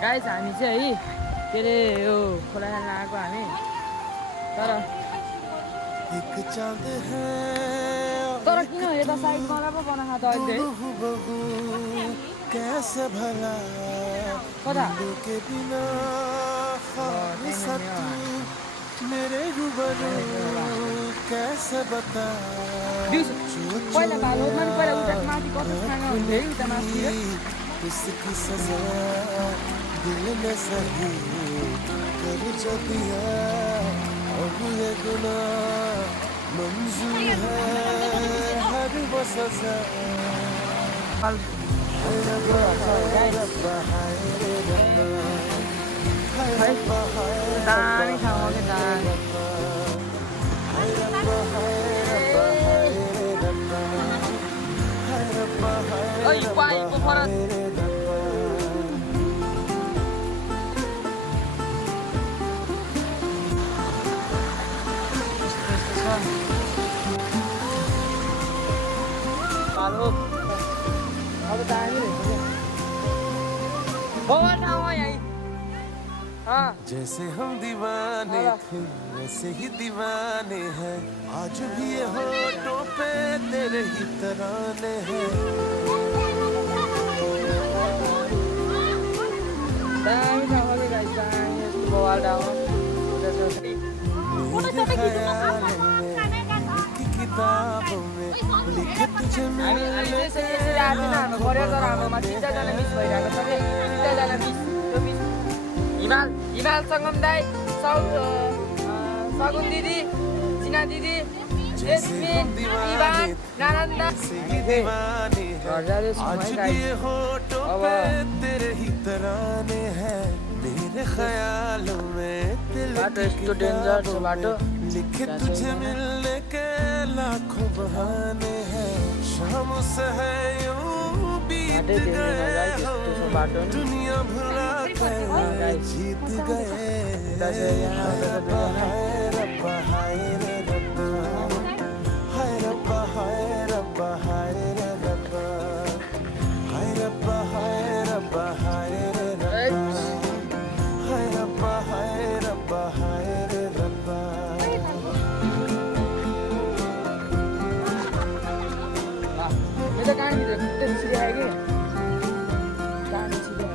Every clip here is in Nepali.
गाइस हामी चाहिँ के अरे यो खोला खेल्न आएको हामी तर किन यता साइडमा पो बनाएको त अहिले कैसे भला कता के बिना मेरे रूबरू कैसे बता पहिला भालोमा नि पहिला उता माथि कस्तो खाना हुन्थ्यो उता माथि इसकी सजा दिल ने सही कर जो दिया अब ये गुनाह मंजूर है हर वो सजा दामी ठाउँ हो कि दामी ओइ पाइपको फरक हेलो अब दामी रहेछ हो ठाउँ हो यही जैसे हम दीवाने थे वैसे ही दीवाने हैं आज भी ये होठों पे तेरे ही तराने हैं दामी ठाउँ हो कि गाइस दामी यस्तो बवाल ठाउँ हो मेरे ख्यालों में की किताबों में लिखे तुझे मिलने के हाम्रो पऱ्यो तर हाम्रोमा तिनजना मिस भइरहेको छ कि तिनजना मिस त्यो मिस हिमाल सङ्गम दाई सगुन दिदी जिना दिदी रेशमी इभान नानन्दा घर जाँदैछु है गाइस अब मेरे ख्यालों में बाटो यस्तो डेन्जर छ बाटो लिखे तुझे मिलने के लाखों बहाने हैं शाम से है यूं बीत गए बाटो दुनिया भुला कर जीत गए हाय रब्बा हाय रे रब्बा हाय रब्बा हाय रब्बा हाय रे रब्बा हाय रब्बा हाय रब्बा हाय रे रब्बा हाय रब्बा हाय रब्बा हाय रे रब्बा यो त कहाँनिर त्यसरी आयो कि कहाँ छिटो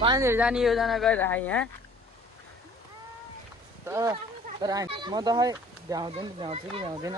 पानीहरू जाने योजना गरिरहेको यहाँ तर म त खै भ्याउँदैन भ्याउँछु कि भ्याउँदैन